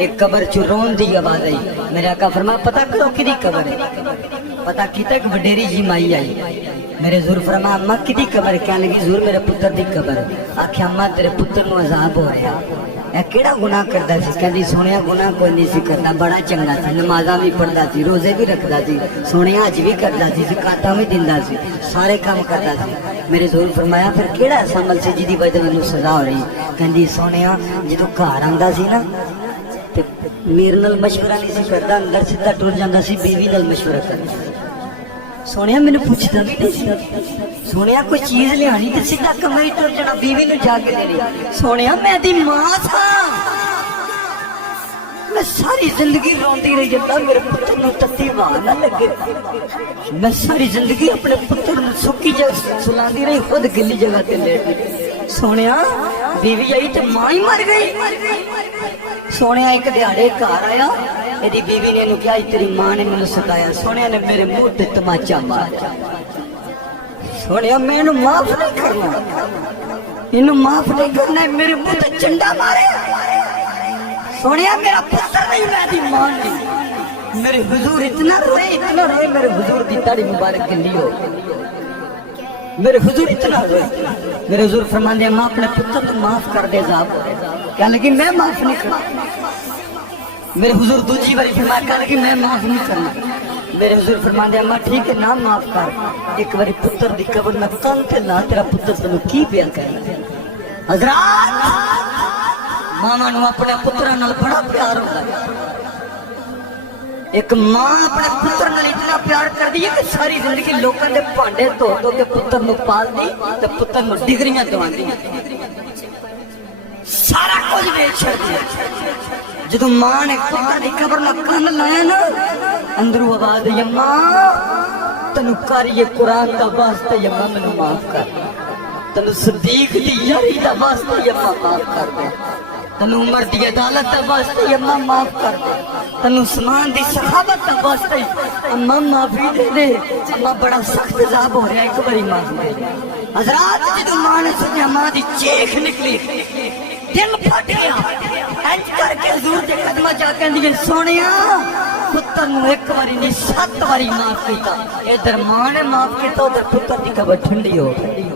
एक कबर चो रोन दी आवाज आई। मेरे आका फरमाया पता करो किदी कबर है। पता किया एक वडेरी जी माई आई। मेरे हुजूर फरमाया अम्मा किदी कबर है? कहने लगी हुजूर मेरे पुत्र दी कबर है। आख्या अम्मा तेरे पुत्र नूं अजाब हो रहा है, केड़ा गुनाह करदा सी? कहंदी सोनिया गुनाह कोई नहीं सी करदा, बड़ा चंगा सी, नमाज़ां भी पढ़दा सी, रोजे भी रखदा सी, सोनिया हज भी करदा सी, ज़कातां भी दिंदा सी, सारे काम करदा सी। मेरे हुजूर फरमाया फिर केड़ा ऐसा अमल सी जिहदी वजह मैनूं सज़ा हो रही? कहंदी सोनिया जदों घर आंदा सी ना ते मेरे नाल मशवरा नहीं सी करदा, अंदर सीधा टुर जांदा सी, बीवी नाल मशवरा करदा। सोनिया मैनूं पुछदा भी नहीं सी, सोनिया कोई चीज लियानी तो सीधा कमरे टुर जाना, बीवी नूं जाके देनी। सोनिया मैं दी मां था, मैं सारी जिंदगी रोंदी रही जब मेरे पुत्र नूं तत्ती मां ना लगे। मैं सारी जिंदगी अपने पुत्र नूं सुक्की जगह सुलांदी रही, खुद गिली जगह ते लेट गई। सोनिया बीवी आई तो मां ही मर गई। सोनिया एक दिहाड़े घर आया, यदि बीवी ने क्या तेरी मां ने मैनूं सताया। सोनिया ने मेरे मुंह ते तमाचा मारा। सोनिया मैं इन्हू माफ नहीं करना, इन्हू माफ नहीं करना, मेरे मुंह ते चंडा मारे। सोनिया मेरा पुत्र नहीं, मैं दी मां नहीं। मेरे हुजूर इतना रोए मेरे हुजूर दी ताड़ी मुबारक गिल्ली हो। मेरे हुजूर इतना रोए, मेरे हुजूर फरमांदे अम्मा अपने पुत्र को माफ कर दे साहब। कहने लगी मैं माफ नहीं करना। मेरे हुजूर दूसरी बारी फरमाया, कहने लगी मैं माफ नहीं करना। मेरे हुजूर फरमांदे अम्मा ठीक है ना माफ कर, एक बारी पुत्र दी कबर में कंन ते ला, तेरा पुत्र तैनूं की पिया कहना। हज़रात मावां नूं अपने पुत्रां नाल बड़ा प्यार हुंदा है। एक मां अपने पुत्र नाल इतना प्यार करदी है कि सारी जिंदगी लोकां दे भांडे धो धो के पुत्र नूं पालदी ते पुत्र नूं डिगरियां दवांदी, सारा कुछ वेच छड्डदी। जदों मां ने पुत्र दी कबर नाल कंन लाया ना, अंदरों आवाज आई अम्मा तैनूं कर ये कुरान दा वास्ता अम्मा मैनूं माफ कर, तैनूं सदीक दी यारी दा वास्ता अम्मा माफ कर दे, तैनूं उमर दी अदालत दा वास्ता अम्मा माफ कर दे, तैनूं उस्मान दी सहाबत दा वास्ता अम्मा माफी दे दे। अम्मा बड़ा सख्त अज़ाब हो रहा है, एक बारी माफ दे। हज़रात जदों मां ने सुनिया, मां दी चीख निकली, दिल फट गया। इंज करके हुजूर दे कदमां च कहंदी सोनिया पुत्र नूं एक बारी नहीं 7 बारी माफ किया। इधर मां ने माफ किया, उधर पुत्र दी कबर ठंडी हो गई।